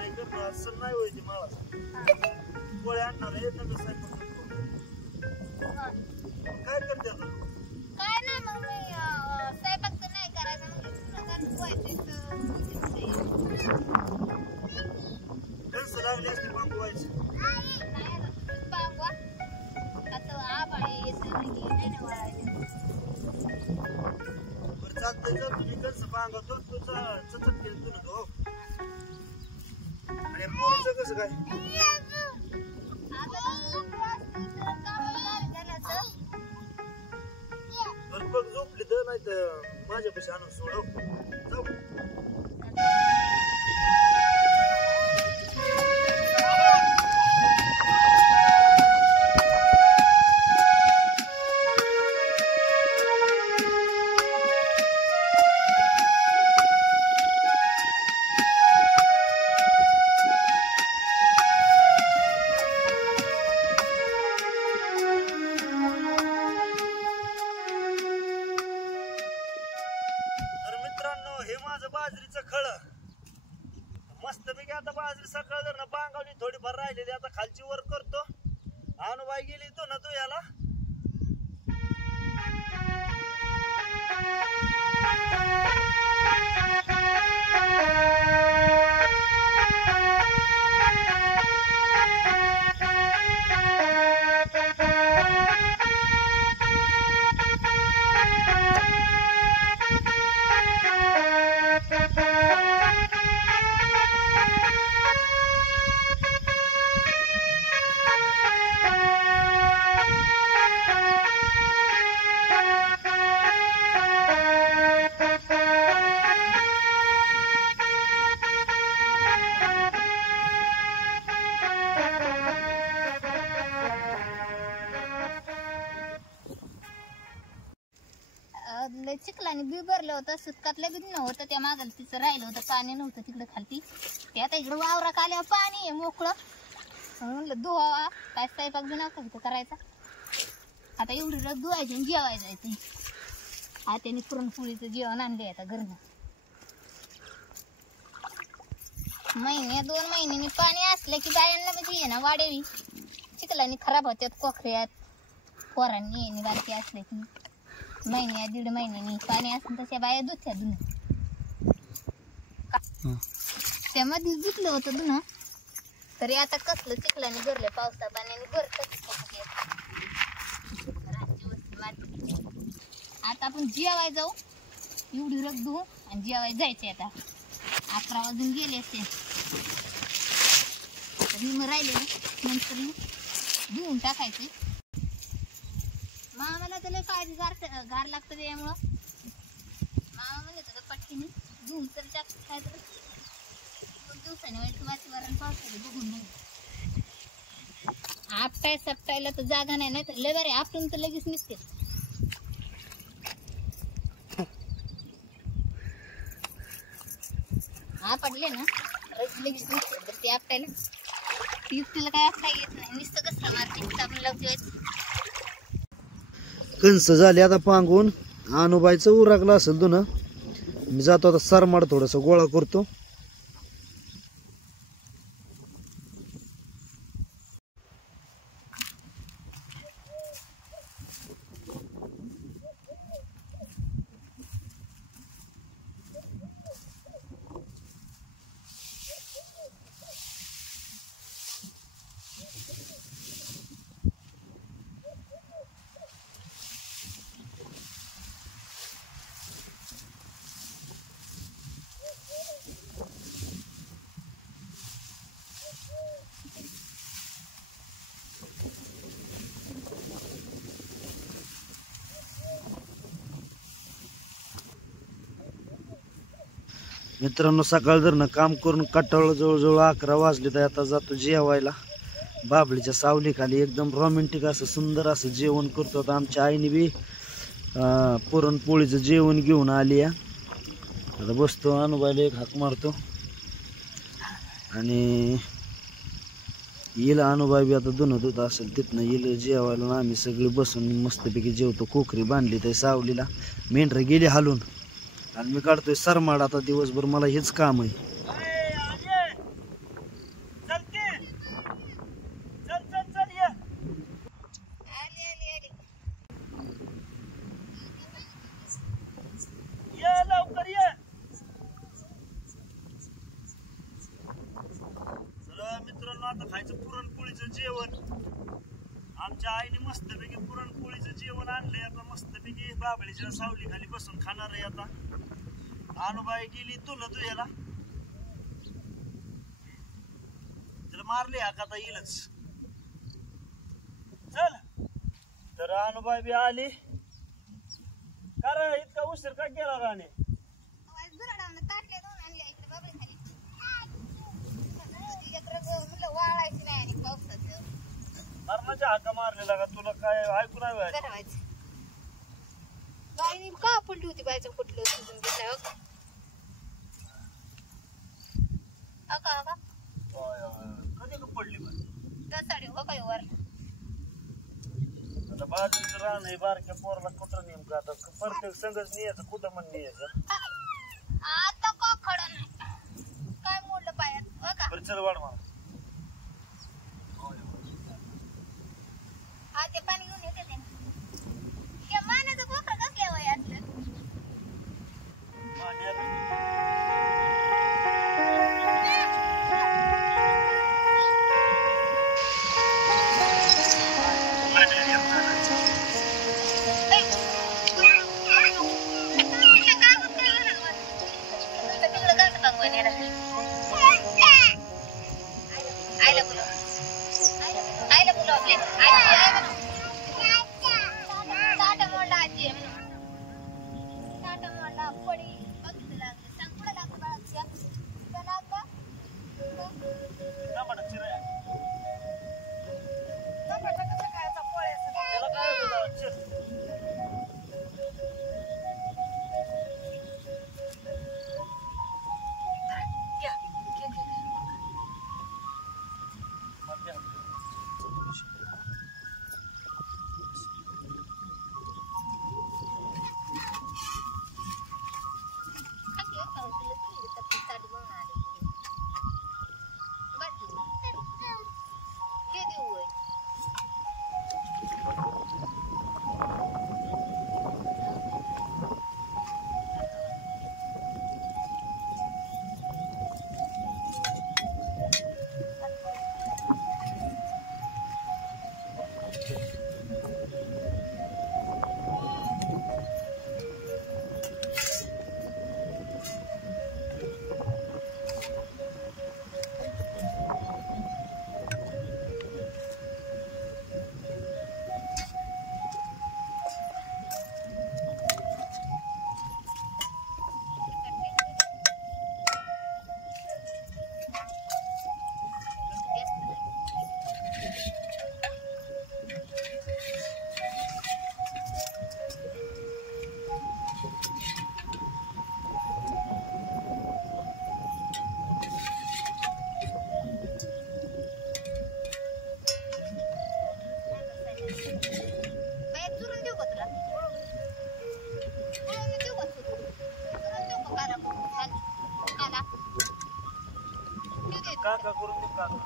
नाही करणार असं नाही व्हायची मला पोळ्या आणणार आहे नगर स्वयंपाक काय करते आता काय नाही मग मी स्वयंपाक तर नाही करायचा कणस लागली असते मागवायची चालतंय जर तुम्ही कसं बांगवतो तू चचत केलं तुला तो आणि पोरीचं कसं काय बरं बघ झोपली तर नाही तर माझ्यापाशी आणून सोडव जाऊ हे माझं बाजरीचं खळ मस्त पैकी आता बाजरी सकाळ जर ना बांगावली थोडीफार राहिलेली आता खालची वर करतो अनुबाई गेली तो ना तू याला चिखलाने बी भरलं होतं सुटकातलं बी नव्हतं त्या मागायला तिचं राहिलं होतं पाणी नव्हतं तिकडे खालती ते आता इकडे वावरात आल्यावर पाणी आहे मोकळं म्हणलं धुवा काय स्वयंपाक बी नव्हता तिथं करायचा आता एवढी रस धुवायची आणि जेवायला जायचं आत्याने पुरणपोळीचं जेवण आणले आता घरनं महिने 2 महिन्यांनी पाणी असलं की गायांना म्हणजे ये ना वाढेवी चिखलाने खराब होत्यात कोखऱ्यात पोरांनी येणे बारकी असले की महिन्या 1.5 महिन्यानी पाणी असेल तशा बाया दुधच्या धुन त्यामध्ये धुतलं होतं धुन तरी आता कसलं चिखलाने भरलं पावसा पाण्याने भरत आता आपण जेवाय जाऊ एवढी रग धुवू आणि जेवाय जायचे आता 11 वाजून गेले असते मग राहिले नंतर धुवून टाकायचे मामाला त्याला काळजी गार लागतं त्यामुळं मामा म्हणत होतं पटकीने धुवून तर टाक काय तर 2 दिवसांनी वातावरण पावसाळ्यात बघून नाही आपटाय सपटायला तर जागा नाही तर लय बरे आपटून तर लगेच निघते पडले ना लगेच निघते तर ते आपटायला युक्तीला काय आपटाय येत नाही नुसतं कसं मार्केट आपण लावतोय कणस झाली आता पांगून अनुबाईचं उरकलं असेल तू ना मी जातो आता सरमाड थोडस गोळा करतो मित्रांनो सकाळ जर ना काम करून कटाळलं जवळजवळ 11 वाजले तर आता जातो जेवायला बाबळीच्या सावलीखाली एकदम रोमॅन्टिक असं सुंदर असं जेवण करतो आता आमच्या आईने बी पुरणपोळीचं जेवण घेऊन आली आहे आता बसतो अनुबाईला एक हाक मारतो आणि येईल अनुबाई बी आता धुणं धुत असेल तिथनं येईल जेवायला आम्ही सगळे बसून मस्तपैकी जेवतो कोकरी बांधली त्या सावलीला मेंढरं गेली हालून आणि मी काढतोय सरमाड आता दिवसभर मला हेच काम आहे आता खायचं पुरणपोळीचं जेवण. आमच्या आईने मस्तपैकी पुरणपोळीचं जेवण आणलंय. आता मस्तपैकी बाबळीच्या सावली खाली बसून खाणार आहे. आता अनुबाई गेली तुझ्याला तिला मारली हाकाता येईलच. चल तर अनुबाई बी आली. कारण इतका उशीर का गेला राणे? मरणाच्या हाका मारलेला का तुला काय ऐकू नाही? बाईने का पडली होती बायचं कुठलं शिजून घेतलं कधी का पडली साडी हो काय वर आता बाजूचं रान आहे. बारक्या पोराला कुठं नेमकं आता प्रत्येक संघच न्यायचं कुठं म्हण न्यायचं. आता का खडं नाही काय मोडलं पायात हो का? बरं चल वाढ मला. हा ते पाणी घेऊन येते ते मानाचं कोकरं कसल्या वयातलं काका करून दे काका.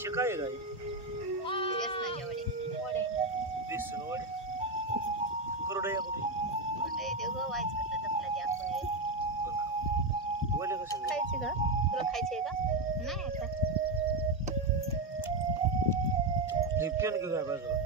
शिकाय काय बेसन वडे कुरडया कुठे वडे कसे खायची का तुला खायची का नाही आता हे पेन घेऊ काय बाजूला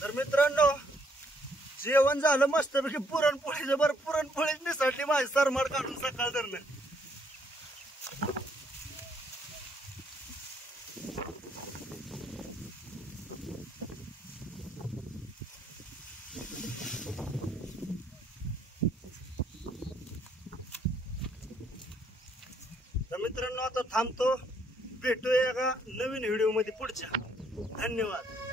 तर मित्रांनो जेवण झालं मस्तपैकी पुरणपोळीचं. बरं पुरणपोळीच निसटली माझी सरमाड काढून सकाळ धरलं. तर मित्रांनो आता थांबतो, भेटूया एका नवीन व्हिडिओ मध्ये पुढच्या. धन्यवाद.